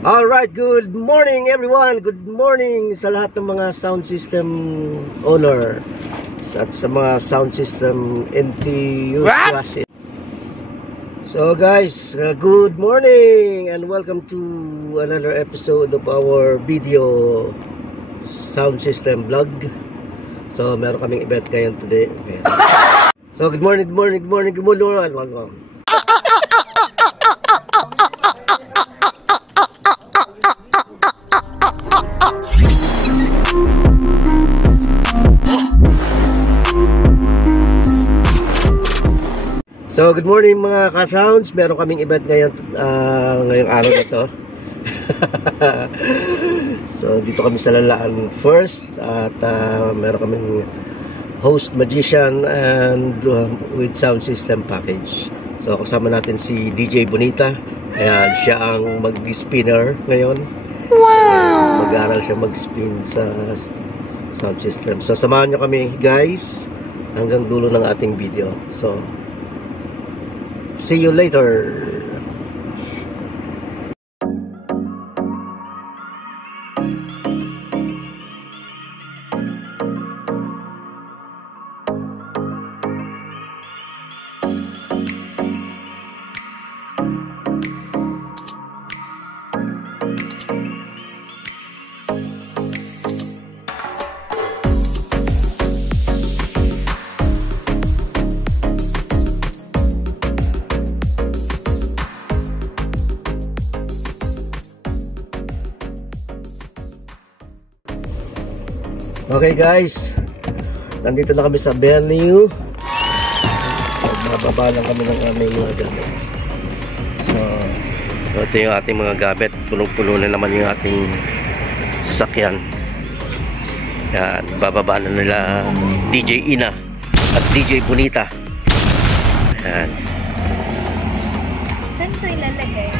Alright, good morning everyone. Good morning sa lahat ng mga sound system owner at sa mga sound system enthusiast. So guys, good morning and welcome to another episode of our video sound system vlog. So meron kaming event ngayon today. Okay. So good morning. So good morning mga ka-sounds. Meron kaming event ngayon ngayong araw na to. So dito kami sa Lalaan first at meron kaming host magician and with sound system package. So kasama natin si DJ Bonita. Ayan, siya ang mag-spinner ngayon. Wow! Mag-aaral siya mag-spin sa sound system. So samahan niyo kami guys hanggang dulo ng ating video. So see you later. Okay guys, nandito na kami sa venue. Magbababa lang kami ng aming mga gamit. So ito yung ating mga gamit. Punong-puno na naman yung ating sasakyan. Yan, bababa na nila DJ Ina at DJ Bonita. Yan. Saan ito ilalagay?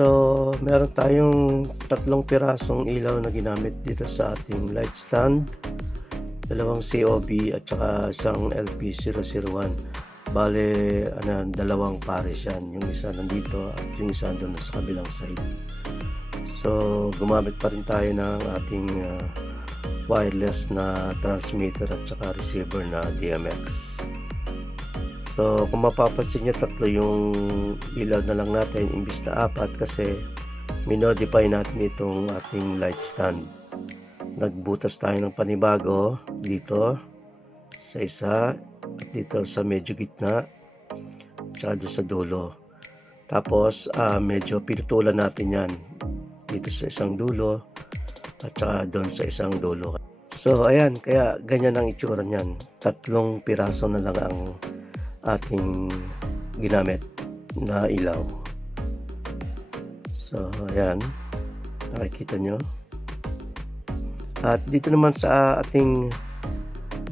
So, meron tayong 3 pirasong ilaw na ginamit dito sa ating light stand. 2 COB at saka isang LP001. Bale, 2 pares yan. Yung isa nandito at yung isa doon sa kabilang side. So, gumamit pa rin tayo ng ating wireless na transmitter at saka receiver na DMX. So, kung mapapansin nyo, 3 yung ilaw na lang natin imbis na 4 kasi minodify natin itong ating light stand. Nagbutas tayo ng panibago dito sa isa at dito sa medyo gitna tsaka doon sa dulo. Tapos medyo pinutulan natin yan dito sa isang dulo at saka doon sa isang dulo. So ayan, kaya ganyan ang itsura niyan. 3 piraso na lang ang ating ginamit na ilaw. So ayan, nakikita nyo. At dito naman sa ating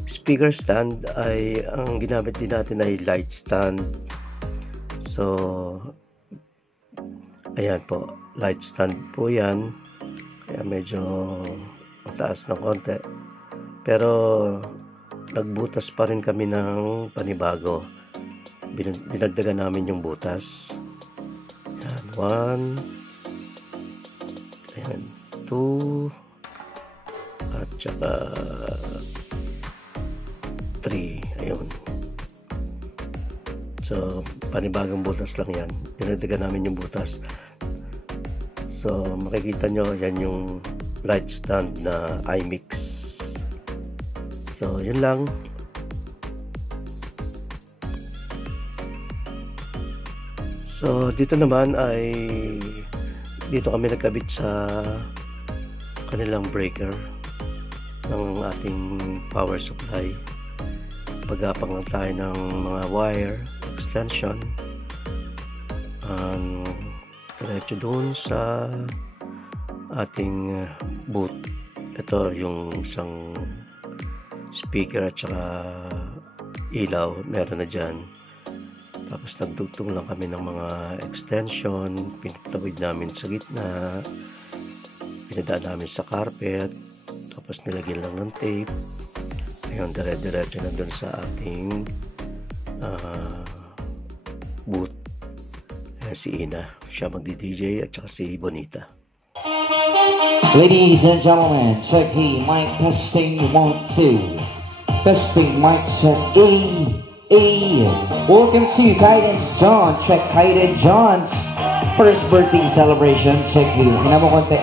speaker stand ay ang ginamit din natin ay light stand. So ayan po, light stand po yan, kaya medyo mataas ng konti, pero nagbutas pa rin kami ng panibago. Dinagdagan namin yung butas. Ayan, 1, ayan, 2 at saka 3. Ayun. So, panibagong butas lang yan. Dinagdagan namin yung butas. So, makikita nyo, yan yung light stand na iMix. So, yun lang. So, dito naman ay dito kami nagkabit sa kanilang breaker ng ating power supply. Pagapang lang tayo ng mga wire extension diretso doon sa ating boot. Ito yung isang speaker at saka ilaw, meron na dyan. Tapos nagdugtong lang kami ng mga extension, pinatawid namin sa gitna, pinadaan namin sa carpet, tapos nilagyan lang ng tape. Ayun, dire-diretso na dun sa ating boot. Ayan, si Ina, siya magdi-DJ at saka si Bonita. Ladies and gentlemen, check the mic testing 1, 2. Testing mic check Welcome to Guidance John. Check Guidance John's first birthday celebration. Check me. Hinamo konti.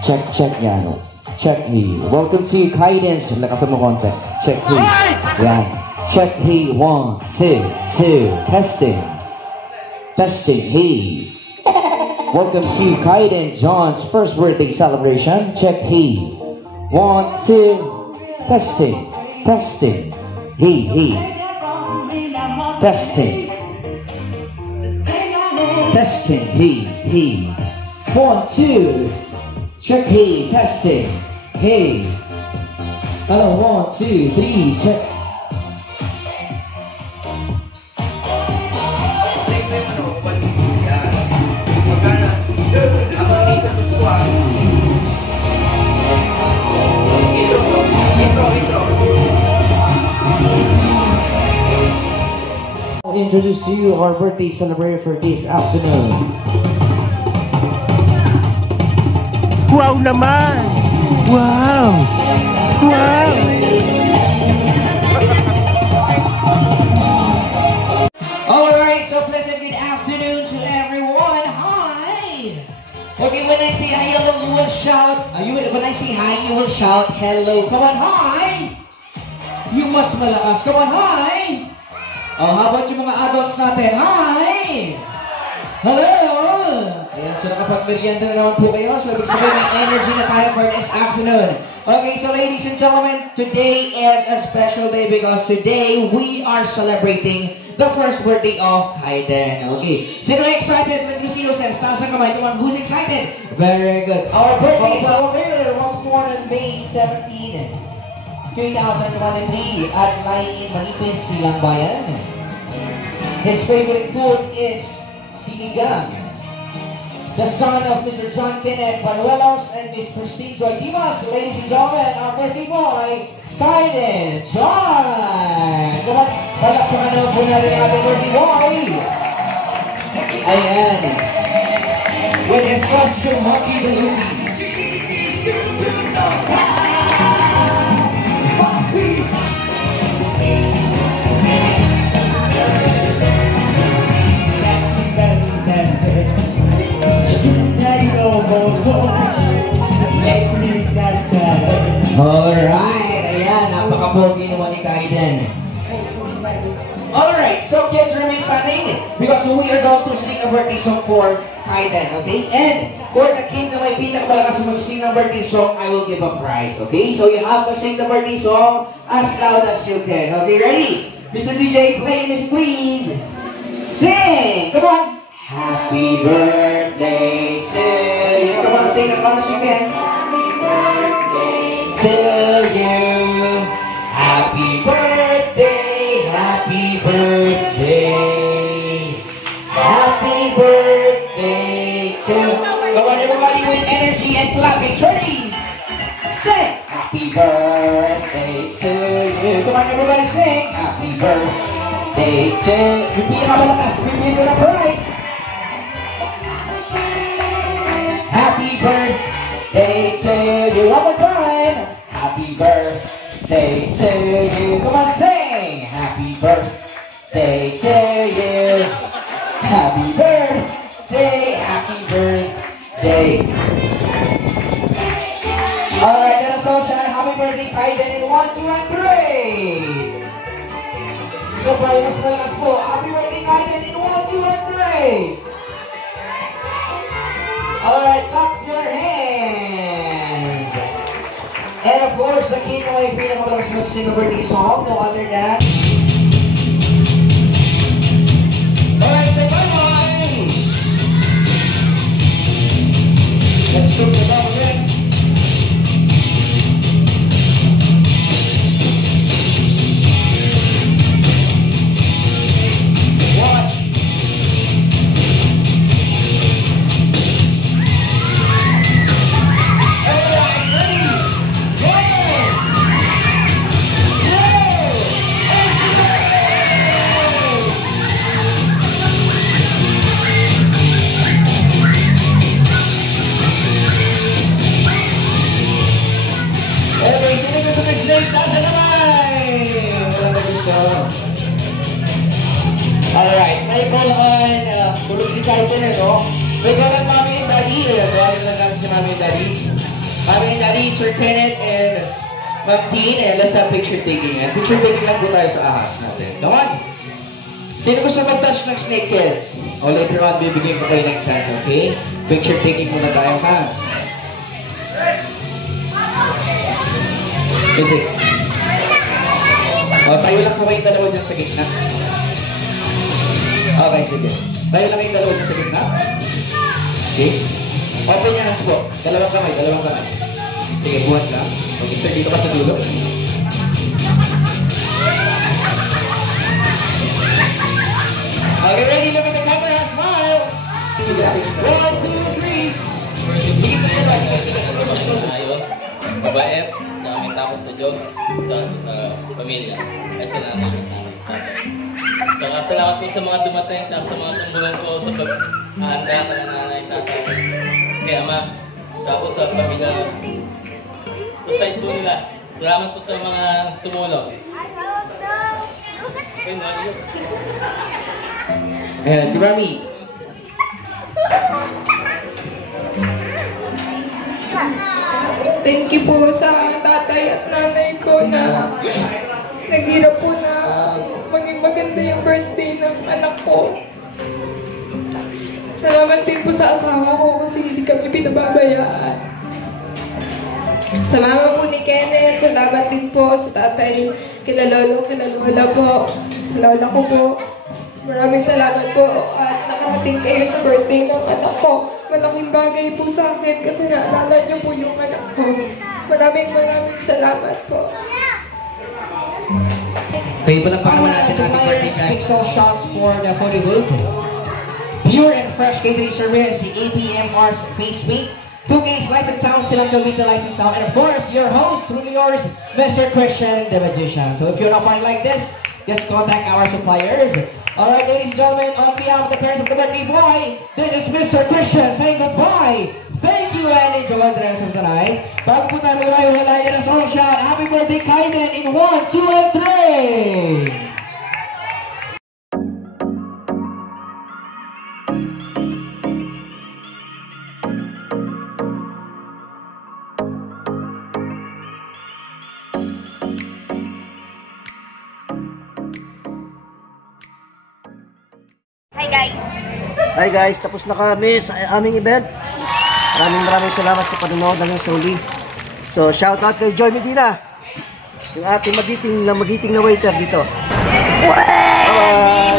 Check yan. Check me. Welcome to Guidance. Lakasan mo konti. Check me. Yan. Check he. 1, 2, 2. Testing. Testing he. Welcome to Guidance John's first birthday celebration. Check he. 1, 2. Testing. Testing. He. Testing. Testing. He. 1, 2. Check he. Testing. Hey. Hello. 1, 2, 3. Check. I'll introduce to you our birthday celebrator for this afternoon. Wow naman! Wow! Wow! Alright, so pleasant good afternoon to everyone. Hi! Okay, when I say hi, hello, you will shout. When I say hi, you will shout hello. Come on, hi! You must malakas. Come on, hi! Oh, how about yung mga adults natin? Hi! Hello! Ayan, so nakapag-merienda na naman po kayo. So, ibig sabihin may energy na tayo for this afternoon. Okay, so ladies and gentlemen, today is a special day because today we are celebrating the first birthday of Kaiden. Okay, sino excited? Let me see your sense. Taas ang kamay. Come on, who's excited? Very good. Our birthday celebrator was born on May 17, 2023 at Lain, Manipis, Silang Bayan. His favorite food is sinigang. the son of Mr. John Kenneth Panuelos and Miss Christine Joy Dimas. Ladies and gentlemen, our birthday boy, Kaiden John! Palakpakan naman po natin ang ating birthday boy. Ayan. With his costume, Monkey the Lookies. Alright, ayan, napaka-pogi naman ni Kaiden. Alright, so kids remain standing because we are going to sing a birthday song for Kaiden, okay? And for the kid na may pinakamalakas mag-sing ng birthday song, I will give a prize, okay? So you have to sing the birthday song as loud as you can, okay? Ready? Mr. DJ, play Miss Please. Sing! Come on! Happy birthday to you. Come on, sing as loud as you can. Happy birthday to you. Happy birthday, happy birthday. Happy birthday to you. Come on, everybody with energy and clapping. Ready? Sing! Happy birthday to you. Come on, everybody sing. Happy birthday to you. Repeat ang malakas. Repeat yung prize. Happy birthday to you. One more time. Happy birthday to you. Come on, sing. Happy birthday to you. Happy birthday. Happy birthday. Alright, let us all shout happy birthday, Kaiden, in 1, 2, and 3. So, Brian, mas malakas po. Happy birthday, Kaiden, in 1, 2, and 3. Alright, clap your hands. And of course, the king na may pinakamalakas mag-sing a birthday song, no other than... Alright, say bye-bye! Let's do the double again. Watch. Alright, may call on tulog si Kaiden, no? May call on Mommy and Daddy. Tawagin lang natin si Mommy and Daddy. Mommy and Daddy, Sir Kenneth and Ma'am Teen. And let's have picture taking. And picture taking lang po tayo sa ahas natin. Come on! Sino gusto mag-touch ng snake, kids? O later on, bibigyan ko kayo ng chance, okay? Picture taking muna tayo, ha? Music. O, tayo lang po kayong dalawa dyan sa gitna. Okay, sige. Tayo lang kayong dalawa dyan sa gitna. Okay? Open your hands po. Dalawang kamay, dalawang kamay. Sige, buhat lang. Okay, sir, dito ka sa dulo. Okay, ready? Look at the camera. Smile! 1, 2, 3. Higit na yun. Ayos, mabait, may takot sa Diyos, sa pamilya. Kasi namin Tsaka salamat po sa mga dumating, tsaka sa mga tumulong ko sa paghahanda ka ng nanay, tatay, kay ama, tsaka po sa pamilya. Sa side po nila, salamat po sa mga tumulong. Ayan, si Rami. Thank you po sa tatay at nanay ko na naghirap po na maging maganda yung birthday ng anak ko. Salamat din po sa asawa ko kasi hindi kami pinababayaan. Sa mama po ni Kenneth, salamat din po sa tatay, kila lolo, kila lola po, sa lola ko po. Maraming salamat po at nakarating kayo sa birthday ng anak ko. Malaking bagay po sa akin kasi naalala niyo po yung anak ko. Maraming salamat po. Kayo pala pa naman natin ating birthday guys. Pixel shots for the photo booth. pure and fresh catering service, si APM Arts Face Paint. 2K's licensed sound, silang Cavite licensed sound. And of course, your host, truly yours, Mr. Christian the Magician. So if you're not party like this, just contact our suppliers. Alright, ladies and gentlemen, on behalf of the parents of the birthday boy, this is Mr. Christian saying goodbye. Thank you and enjoy the rest of the night. Bago po tayo mag-iwalay, let us all shout happy birthday Kaiden in 1, 2, and 3! Hi guys, tapos na kami sa aming event. Maraming salamat sa panonood hanggang sa huli. So shout out kay Joy Medina, yung ating magiting na waiter dito. Bye-bye!